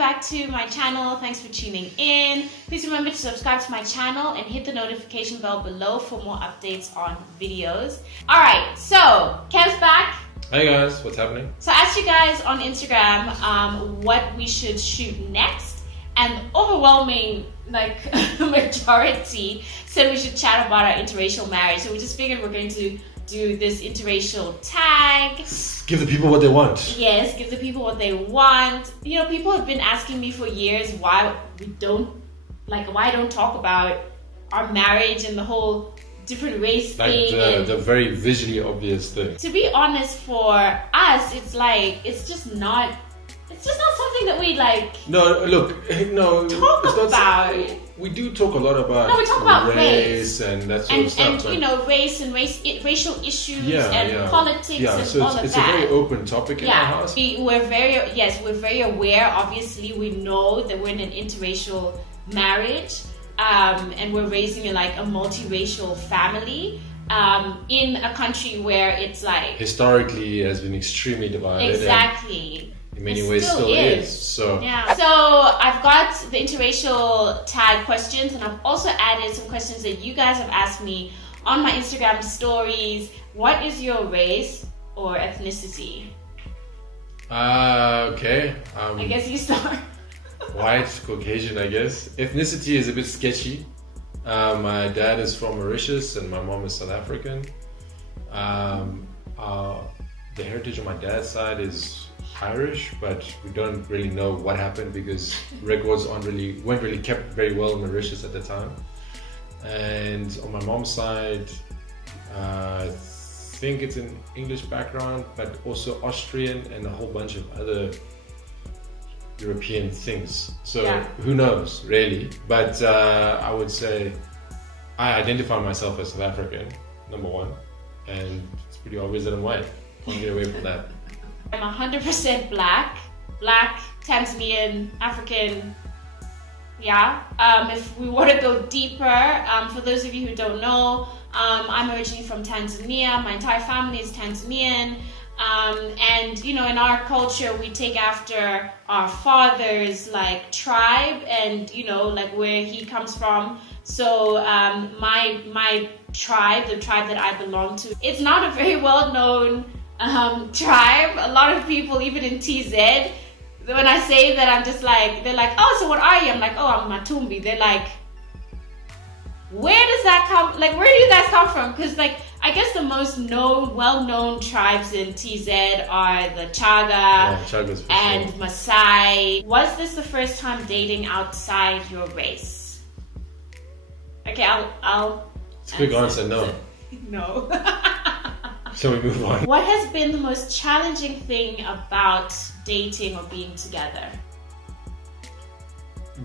back to my channel. Thanks for tuning in. Please remember to subscribe to my channel and hit the notification bell below for more updates on videos. Alright, so Kev's back. Hey guys, what's happening? So I asked you guys on Instagram what we should shoot next, and overwhelming majority said we should chat about our interracial marriage. So we just figured we're going to do this interracial tag. Give the people what they want. Yes, give the people what they want. You know, people have been asking me for years why I don't talk about our marriage and the whole different race thing. The very visually obvious thing. To be honest, for us, it's just not something that we talk about. We do talk a lot about we talk about race and that sort of stuff. And race and racial issues and politics and so all of that. It's a very open topic in our house. We're very aware. Obviously, we know that we're in an interracial marriage, and we're raising a multiracial family in a country where it's historically has been extremely divided. Exactly. In many ways still is. So I've got the interracial tag questions, and I've also added some questions that you guys have asked me on my Instagram stories. What is your race or ethnicity? Okay. I guess you start. White, Caucasian, I guess. Ethnicity is a bit sketchy. My dad is from Mauritius and my mom is South African. The heritage on my dad's side is Irish, but we don't really know what happened because records weren't really kept very well in Mauritius at the time. And on my mom's side, I think it's an English background, but also Austrian and a whole bunch of other European things. So who knows, really? But I would say I identify myself as South African, number one, and it's pretty obvious that I'm white. Can't get away from that. I'm 100% black, Tanzanian, African. If we want to go deeper, for those of you who don't know, I'm originally from Tanzania. My entire family is Tanzanian. And in our culture, we take after our father's tribe and where he comes from. So my tribe, the tribe that I belong to, it's not a very well-known tribe. A lot of people, even in TZ, when I say that, I'm just they're like, oh, so what are you? I'm like, oh, I'm Matumbi. They're like, where does that come? Where do you guys come from? Because I guess the most well-known tribes in TZ are the Chaga and Maasai. Was this the first time dating outside your race? Okay, I'll. It's a quick answer, no. No. So we move on. What has been the most challenging thing about dating or being together?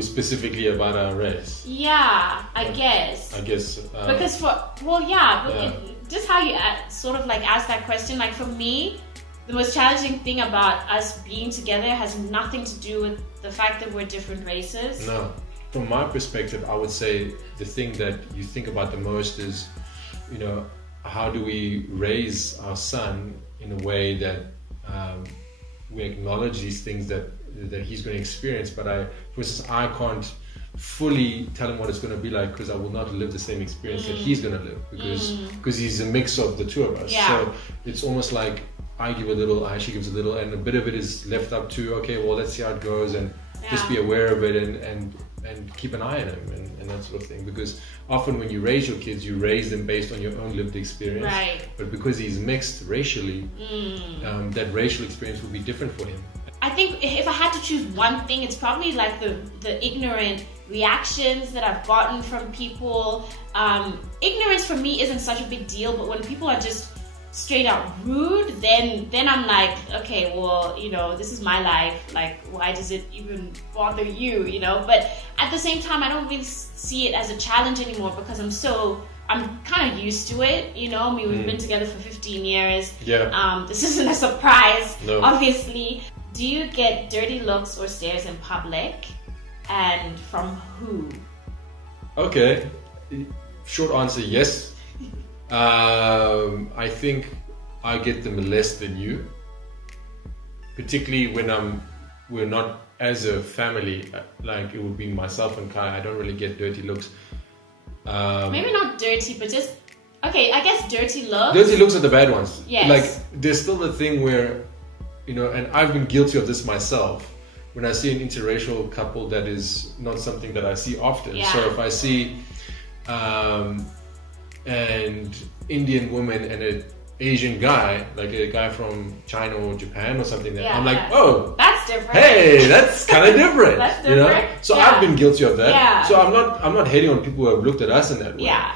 Specifically about our race? Yeah, I guess. Because just how you asked that question, for me, the most challenging thing about us being together has nothing to do with the fact that we're different races. No. From my perspective, I would say the thing that you think about the most is, how do we raise our son in a way that we acknowledge these things that he's going to experience, but for instance, I can't fully tell him what it's going to be like because I will not live the same experience that he's going to live because he's a mix of the two of us. So it's almost like I give a little, she gives a little, and a bit of it is left up to, okay, well, let's see how it goes and just be aware of it and keep an eye on him and that sort of thing. Because often when you raise your kids, you raise them based on your own lived experience. Right. But because he's mixed racially, that racial experience will be different for him. I think if I had to choose one thing, it's probably the ignorant reactions that I've gotten from people. Ignorance for me isn't such a big deal, but when people are just straight out rude, then I'm like, okay, well, this is my life. Why does it even bother you? But at the same time, I don't really see it as a challenge anymore because I'm kind of used to it. We've been together for 15 years. Yeah. This isn't a surprise, no. Obviously. Do you get dirty looks or stares in public? And from who? Okay. Short answer, yes. I think I get them less than you. Particularly when I'm we're not as a family, like it would be myself and Kai. I don't really get dirty looks. Maybe not dirty, but just okay. I guess dirty looks. Dirty looks are the bad ones. Yes. Like there's still the thing where, you know, and I've been guilty of this myself. When I see an interracial couple, that is not something that I see often. Yeah. So if I see an Indian woman and an Asian guy, like a guy from China or Japan or something, I'm like, oh, that's different. Hey, that's kind of different. That's different. You know? So I've been guilty of that. Yeah. So I'm not hating on people who have looked at us in that way. Yeah.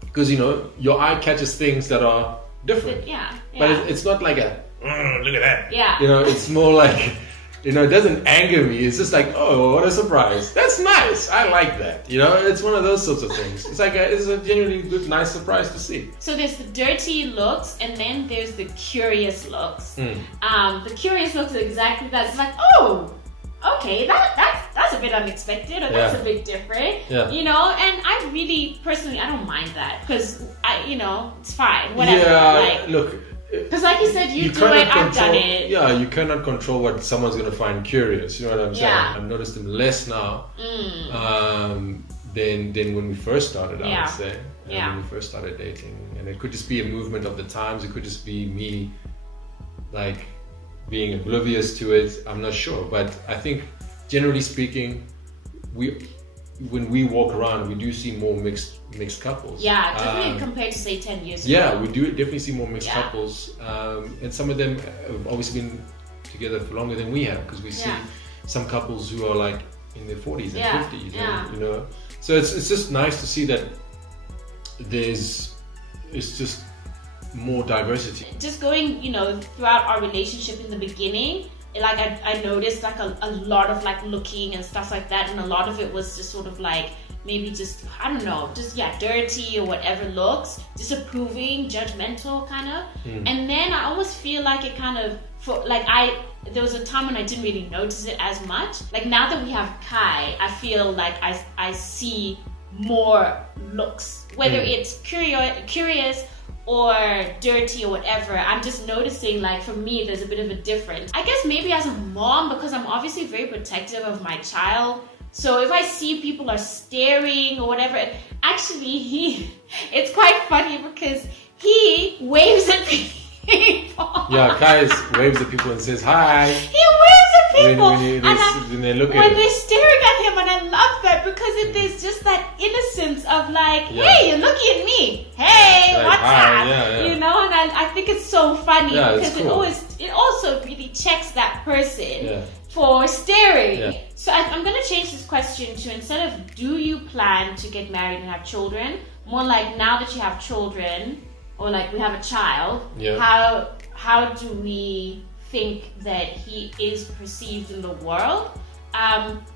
Because you know, your eye catches things that are different. Yeah. But it's not like a look at that. Yeah. You know, it's more like, you know, it doesn't anger me. It's just like, oh, what a surprise. That's nice. I like that. You know, it's one of those sorts of things. It's like it's a genuinely good, nice surprise to see. So there's the dirty looks, and then there's the curious looks. The curious looks are exactly that. It's like, oh, okay, that's a bit unexpected, or that's a bit different. Yeah. You know, and I really, personally, I don't mind that, because it's fine. Whatever. Yeah, like, look. Because like you said, you do it, I've done it. Yeah, you cannot control what someone's going to find curious. You know what I'm saying? Yeah. I've noticed them less now than when we first started, I would say. When we first started dating. And it could just be a movement of the times. It could just be me, like, being oblivious to it. I'm not sure. But I think, generally speaking, when we walk around, we do see more mixed couples. Yeah, definitely compared to say 10 years ago. Yeah, we do definitely see more mixed couples, and some of them have obviously been together for longer than we have, because we see some couples who are like in their 40s and 50s. And, you know, so it's just nice to see that it's just more diversity. Just going, you know, throughout our relationship in the beginning, like I noticed like a lot of like looking and stuff like that, and a lot of it was just sort of like maybe just, I don't know, just dirty or whatever looks, disapproving, judgmental kind of. And then I almost feel like it kind of, there was a time when I didn't really notice it as much. Like now that we have Kai, I feel like I see more looks, whether it's curious or dirty or whatever. I'm just noticing, like, for me, there's a bit of a difference. I guess maybe as a mom, because I'm obviously very protective of my child, so if I see people are staring or whatever, actually it's quite funny because he waves at people. Yeah, Kai waves at people and says hi. He waves at people when they look at when they're staring at him, and I love that because there's just that innocence of like, hey, you're looking at me. Hey, like, what's hi, up? You know, and I think it's so funny because cool. it also really checks that person for staring. Yeah. So I'm going to change this question to, instead of do you plan to get married and have children, more like now that you have children, or like we have a child, how do we think that he is perceived in the world?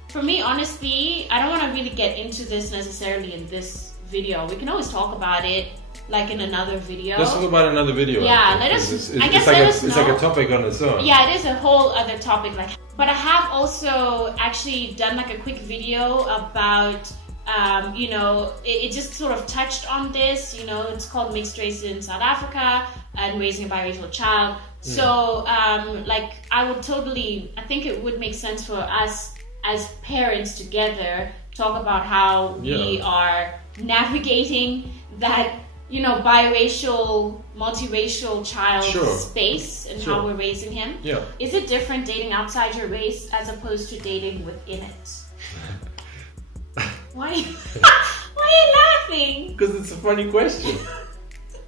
For me, honestly, I don't want to really get into this necessarily in this video. We can always talk about it like in another video. Let's talk about another video. Yeah, let us know. It's like a topic on its own. Yeah, it is a whole other topic. But I have also actually done like a quick video about it just sort of touched on this. You know, it's called Mixed Race in South Africa and Raising a Biracial Child. So, I think it would make sense for us as parents together talk about how we are navigating that, you know, biracial, multiracial child space and how we're raising him. Yeah. Is it different dating outside your race as opposed to dating within it? Why are you laughing? Because it's a funny question.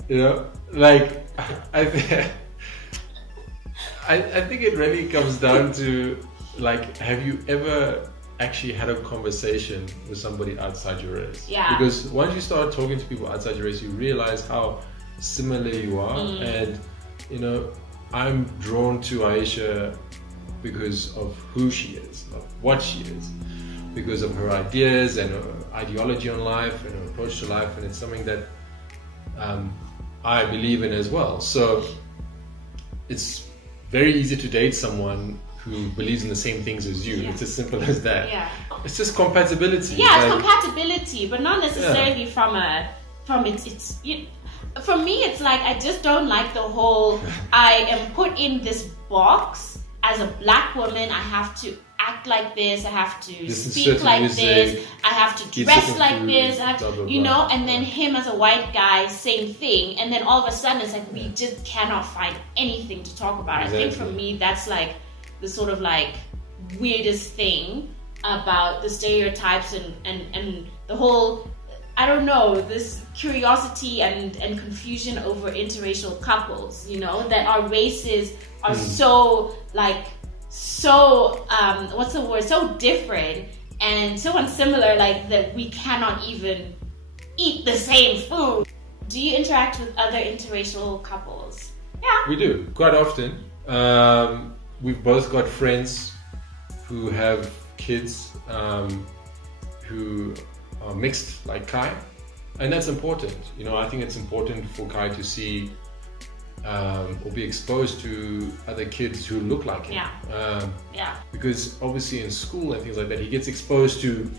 You know, like I think it really comes down to, like, have you ever actually had a conversation with somebody outside your race? Yeah. Because once you start talking to people outside your race, you realize how similar you are. And, you know, I'm drawn to Aisha because of who she is, of what she is, because of her ideas and her ideology on life and her approach to life, and it's something that I believe in as well. So it's very easy to date someone who believes in the same things as you. It's as simple as that. Yeah. It's just compatibility. Yeah, it's compatibility, but not necessarily from its. For me, it's like I just don't like the whole I am put in this box as a black woman, I have to act like this, I have to speak like music, this, I have to dress like this, I have to, you know, and then him as a white guy, same thing. And then all of a sudden it's like we just cannot find anything to talk about. Exactly. I think for me that's like the sort of like weirdest thing about the stereotypes and the whole, I don't know, this curiosity and confusion over interracial couples, you know, that our races are so like, so what's the word, so different and so unsimilar, like that we cannot even eat the same food. Do you interact with other interracial couples? Yeah, we do quite often. We've both got friends who have kids who are mixed like Kai, and that's important. You know, I think it's important for Kai to see or be exposed to other kids who look like him. Because obviously in school and things like that, he gets exposed to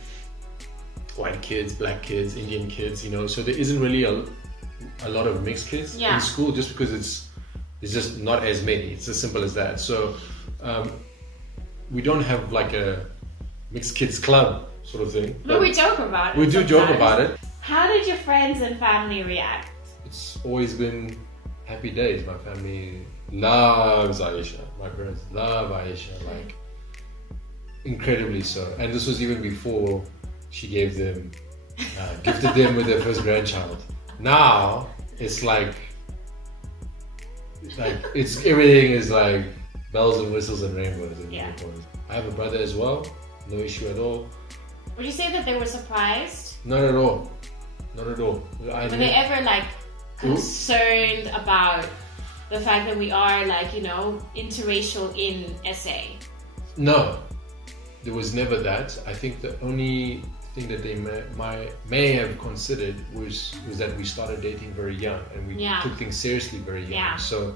white kids, black kids, Indian kids, you know, so there isn't really a lot of mixed kids in school, just because it's just not as many. It's as simple as that. So we don't have like a mixed kids club sort of thing. But we joke about it. We do joke about it. How did your friends and family react? It's always been happy days. My family loves Aisha. My parents love Aisha, like incredibly so. And this was even before she gave them, gifted them with their first grandchild. Now it's like it's everything is like bells and whistles and rainbows and unicorns. I have a brother as well. No issue at all. Would you say that they were surprised? Not at all. Not at all. Were they ever like concerned about the fact that we are like, you know, interracial in SA? No, there was never that. I think the only thing that they may have considered was that we started dating very young and we took things seriously very young. So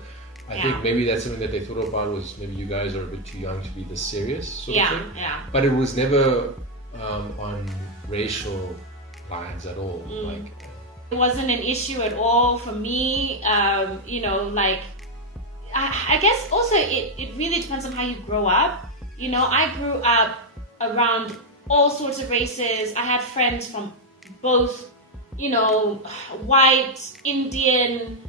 I think maybe that's something that they thought about, was maybe you guys are a bit too young to be this serious sort of thing. But it was never on racial lines at all. Like, it wasn't an issue at all for me. You know, like I guess also it really depends on how you grow up. You know, I grew up around all sorts of races. I had friends from both, you know, white, Indian,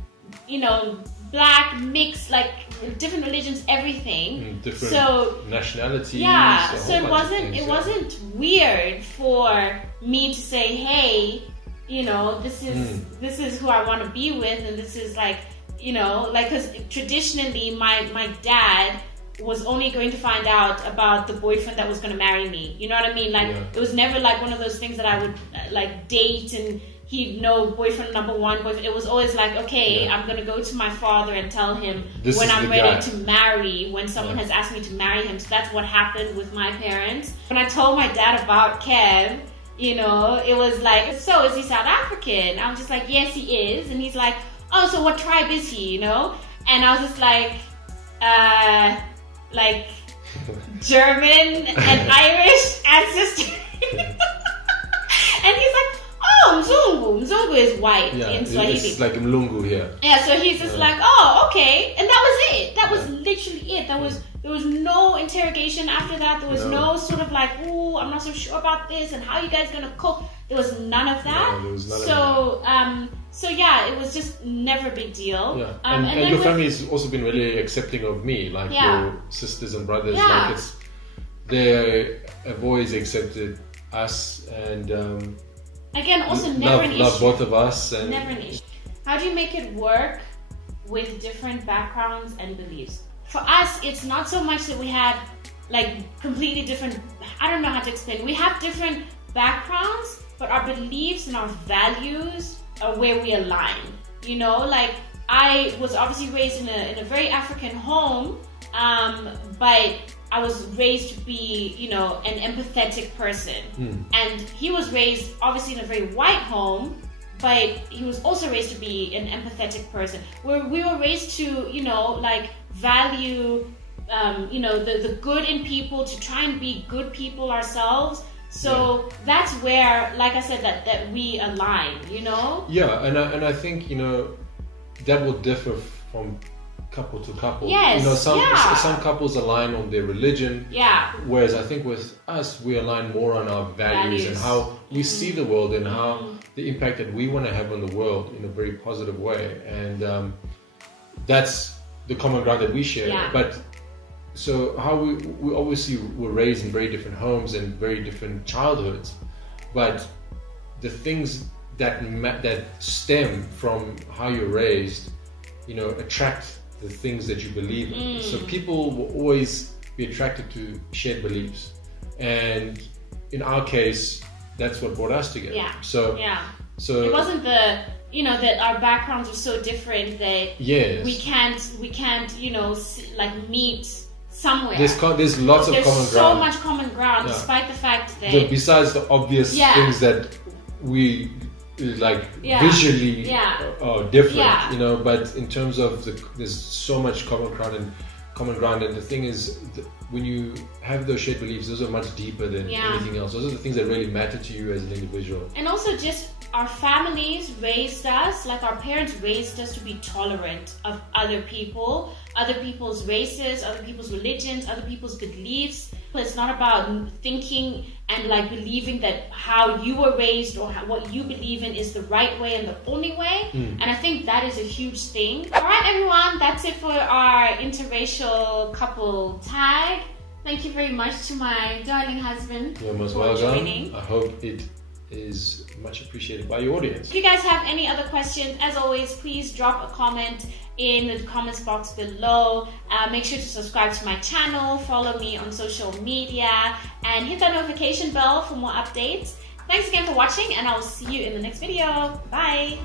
you know, black, mixed, like different religions, everything. Different nationalities. Yeah, so it wasn't weird for me to say, hey, you know, this is who I want to be with, and this is like, you know, like, because traditionally my dad was only going to find out about the boyfriend that was going to marry me. You know what I mean? Like, it was never like one of those things that I would like date and he'd know boyfriend number one, boyfriend. It was always like, okay, I'm going to go to my father and tell him when I'm ready to marry, when someone has asked me to marry him. So that's what happened with my parents. When I told my dad about Kev, you know, it was like, so is he South African? I was just like, yes, he is. And he's like, oh, so what tribe is he, you know? And I was just like German and Irish ancestry. And he's like, oh, Mzungu. Mzungu is white in Swahili. It's like Mlungu here. Yeah, so he's just like, oh, okay. And that was it. That was literally it. There was no interrogation after that. There was no sort of like, ooh, I'm not so sure about this and how you guys gonna cook. There was none of that. No, there was none of that. So yeah, it was just never a big deal. Yeah. And your family has also been really accepting of me, like your sisters and brothers. Yeah. Like they have always accepted us, and again, also never an issue. Love both of us. And never an issue. How do you make it work with different backgrounds and beliefs? For us, it's not so much that we had like completely different. I don't know how to explain. We have different backgrounds, but our beliefs and our values are where we align. You know, like I was obviously raised in a very African home, but I was raised to be, you know, an empathetic person. And he was raised obviously in a very white home, but he was also raised to be an empathetic person. Where we were raised to, you know, like value, you know, the good in people, to try and be good people ourselves. So that's where, like I said, that we align, you know? Yeah, and I think, you know, that will differ from couple to couple. Yes. You know, some couples align on their religion. Yeah. Whereas I think with us, we align more on our values and how we see the world and how the impact that we want to have on the world in a very positive way. And that's the common ground that we share. Yeah. But so how we obviously were raised in very different homes and very different childhoods, but the things that stem from how you're raised, you know, attract the things that you believe in. So people will always be attracted to shared beliefs, and in our case, that's what brought us together. Yeah. So it wasn't that our backgrounds were so different that we can't you know, like meet somewhere. There's lots of common ground. There's so much common ground, despite the fact that besides the obvious things that we like visually are different, you know. But in terms of there's so much common ground, and the thing is, when you have those shared beliefs, those are much deeper than anything else. Those are the things that really matter to you as an individual. And also just our families raised us, like our parents raised us to be tolerant of other people, other people's races, other people's religions, other people's beliefs. It's not about thinking and like believing that how you were raised or what you believe in is the right way and the only way. And I think that is a huge thing. All right, everyone, that's it for our interracial couple tag. Thank you very much to my darling husband. You're most welcome. I hope it is much appreciated by your audience. If you guys have any other questions, as always, please drop a comment in the comments box below. Make sure to subscribe to my channel, follow me on social media, and hit that notification bell for more updates. Thanks again for watching, and I will see you in the next video. Bye!